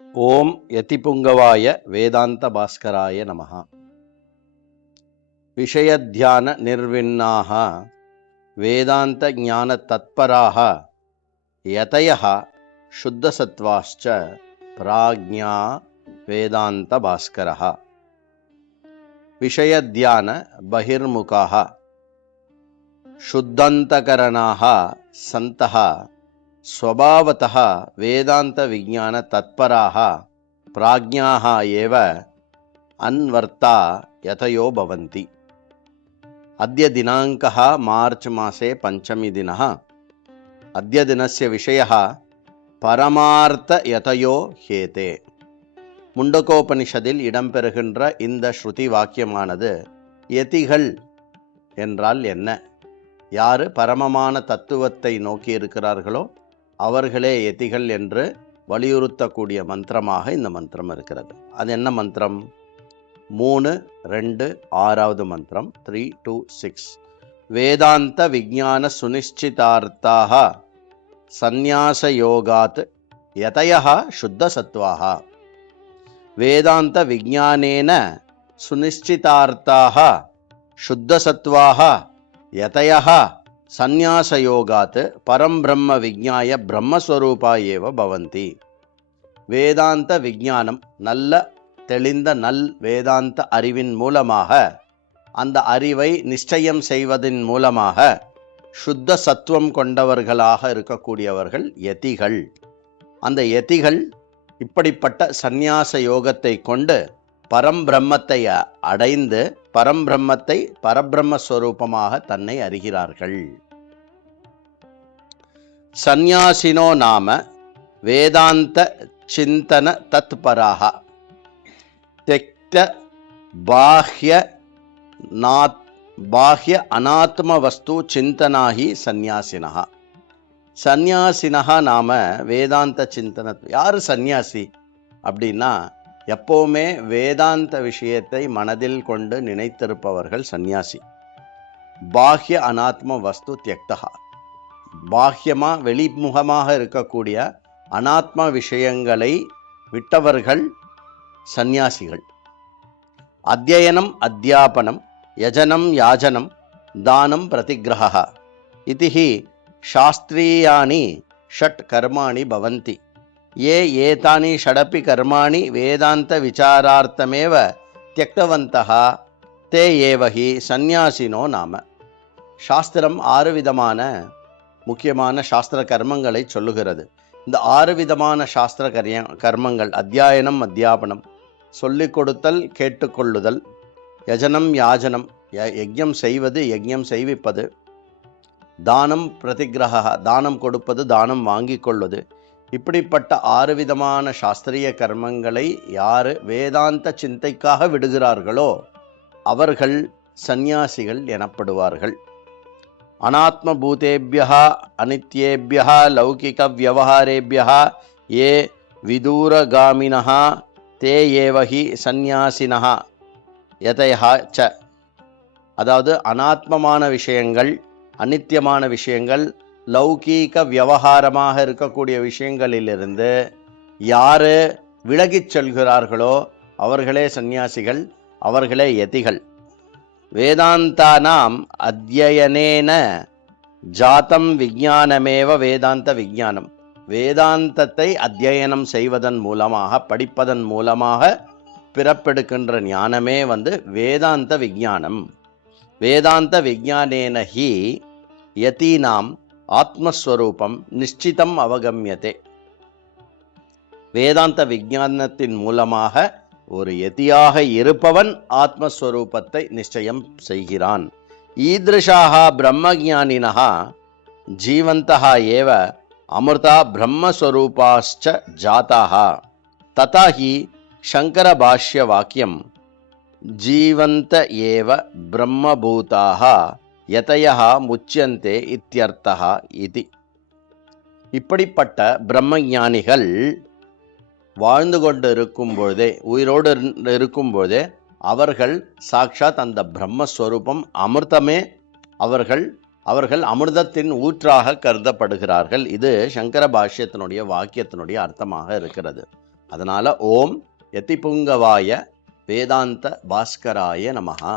ஓம் யதிபுங்கவாய வேதாந்த பாஸ்கராய நமஹ. விஷயத்யான நிர்விண்ணாக வேதாந்த ஞான தத்பராக யதயः சுத்தசத்வாஸ்ச பிராக்ஞா வேதாந்த பாஸ்கரः. விஷயத்யான பகிர்முகாக சுத்தந்தகரணாக சந்தः ஸ்வபாவதः வேதாந்த விஞ்ஞான தத்பராக பிராக்ஞாः ஏவ அன்வர்த்தா யதயோ பவந்தி. அத்ய தினாங்கः மார்ச் மாசே பஞ்சமி தினः. அத்ய தினஸ்ய விஷயः பரமார்த்த யதயோ ஹேதே. முண்டகோபனிஷதில் இடம்பெறுகின்ற இந்த ஸ்ருதி வாக்கியமானது யதிகள் என்றால் என்ன, யாரு பரமமான தத்துவத்தை நோக்கி இருக்கிறார்களோ அவர்களே யதிகள் என்று வலியுறுத்தக்கூடிய மந்திரமாக இந்த மந்திரம் இருக்கிறது. அது என்ன மந்திரம்? 3-2 மந்திரம் 3-6. வேதாந்த விஞ்ஞான சுனிச்சிதார்த்தாக சந்நியாச யோகாத் யதயः சுத்த சத்வாः. வேதாந்த விஞ்ஞானேன சுனிச்சிதார்த்தாக சுத்த சத்வாः யதயः சந்நியாச யோகாத் பரம் பிரம்ம விஞ்ஞாய பிரம்மஸ்வரூபா ஏவ பவந்தி. வேதாந்த விஞ்ஞானம், நல்ல தெளிந்த வேதாந்த அறிவின் மூலமாக, அந்த அறிவை நிச்சயம் செய்வதன் மூலமாக சுத்த சத்துவம் கொண்டவர்களாக இருக்கக்கூடியவர்கள் யதிகள். அந்த யதிகள் இப்படிப்பட்ட சந்நியாச யோகத்தை கொண்டு பரம்பிரம்மத்தை அடைந்து பரம்பிரம்மத்தை பரபிரம்மஸ்வரூபமாக தன்னை அறிகிறார்கள். சந்நியாசினோ நாம வேதாந்த சிந்தன தத்பராக தியக்த பாஹ்ய அநாத்ம வஸ்து சிந்தனாஹி சந்நியாசினஹ. சந்நியாசினஹ நாம வேதாந்த சிந்தன. யாரு சந்நியாசி அப்படின்னா, எப்போவுமே வேதாந்த விஷயத்தை மனதில் கொண்டு நினைத்திருப்பவர்கள் சந்நியாசி. பாஹ்ய அநாத்ம வஸ்து தியக்தஹா. பாஹ்யமா வெளிமுகமாக இருக்கக்கூடிய அநாத்ம விஷயங்களை விட்டவர்கள் சந்நியாசிகள். அத்யயனம் அத்தியாபனம் யஜனம் யாஜனம் தானம் பிரதிகிரஹ இதிஹி சாஸ்திரியாணி ஷட் கர்மாணி பவந்தி. ஏ ஏதானி ஷடப்பி கர்மாணி வேதாந்த விசாரார்த்தமேவ தியக்தவந்தஹ தே ஏவஹி சந்நியாசினோ நாம. சாஸ்திரம் 6 விதமான முக்கியமான சாஸ்திர கர்மங்களை சொல்லுகிறது. இந்த 6 விதமான சாஸ்திர கர்மங்கள் அத்தியாயனம் அத்தியாபனம், சொல்லிக் கொடுத்தல் கேட்டுக்கொள்ளுதல், யஜனம் யாஜனம் யஜ்ஞம் செய்வது யஜ்ஞம் செய்விப்பது, தானம் பிரதிகிரஹ தானம் கொடுப்பது தானம் வாங்கி கொள்வது. இப்படிப்பட்ட 6 விதமான சாஸ்திரிய கர்மங்களை யாரு வேதாந்த சிந்தைக்காக விடுகிறார்களோ அவர்கள் சந்நியாசிகள் எனப்படுவார்கள். அநாத்ம பூதேபியः அனித்யேபியः லௌகிக வியவஹாரேபியः ஏ விதூரகாமினः தே ஏவஹி சந்நியாசினः யதயः ச. அதாவது அநாத்மமான விஷயங்கள், அனித்தியமான விஷயங்கள், லௌகீக வியவகாரமாக இருக்கக்கூடிய விஷயங்களிலிருந்து யாரு விலகிச் செல்கிறார்களோ அவர்களே சந்நியாசிகள், அவர்களே யதிகள். வேதாந்தானாம் அத்யயனேன ஜாதம் விஞ்ஞானமேவ வேதாந்த விஞ்ஞானம். வேதாந்தத்தை அத்தியனம் செய்வதன் மூலமாக, படிப்பதன் மூலமாக பிறப்பெடுக்கின்ற ஞானமே வேதாந்த விஞ்ஞானம். வேதாந்த விஞ்ஞானேன ஹி யதீனாம் ஆத்மஸ்வரூபம் நிச்சிதம் அவகம்யதே. வேதாந்த விஞ்ஞானத்தின் மூலமாக ஒரு யதியாக இருப்பவன் ஆத்மஸ்வரூபத்தை நிச்சயம் செய்கிறான். ஈத்ருஷாக பிரம்மஜானினः ஜீவந்தः ஏவ அமிர்தா பிரம்மஸ்வரூபாஸ்ச ஜாதாः. ததா ஹி சங்கர பாஷ்ய வாக்கியம் ஜீவந்த ஏவ பிரம்மபூதாக யதயः முச்யந்தே இத்யர்த்தः இதி. இப்படிப்பட்ட பிரம்மஞானிகள் வாழ்ந்து கொண்டு இருக்கும்போதே, உயிரோடு இருக்கும்போதே அவர்கள் சாட்சாத் அந்த பிரம்மஸ்வரூபம் அமிர்தமே அவர்கள் அமிர்தத்தின் ஊற்றாக கருதப்படுகிறார்கள். இது சங்கர பாஷ்யத்தினுடைய வாக்கியத்தினுடைய அர்த்தமாக இருக்கிறது. அதனால் ஓம் யதிபுங்கவாய வேதாந்த பாஸ்கராய நமஹா.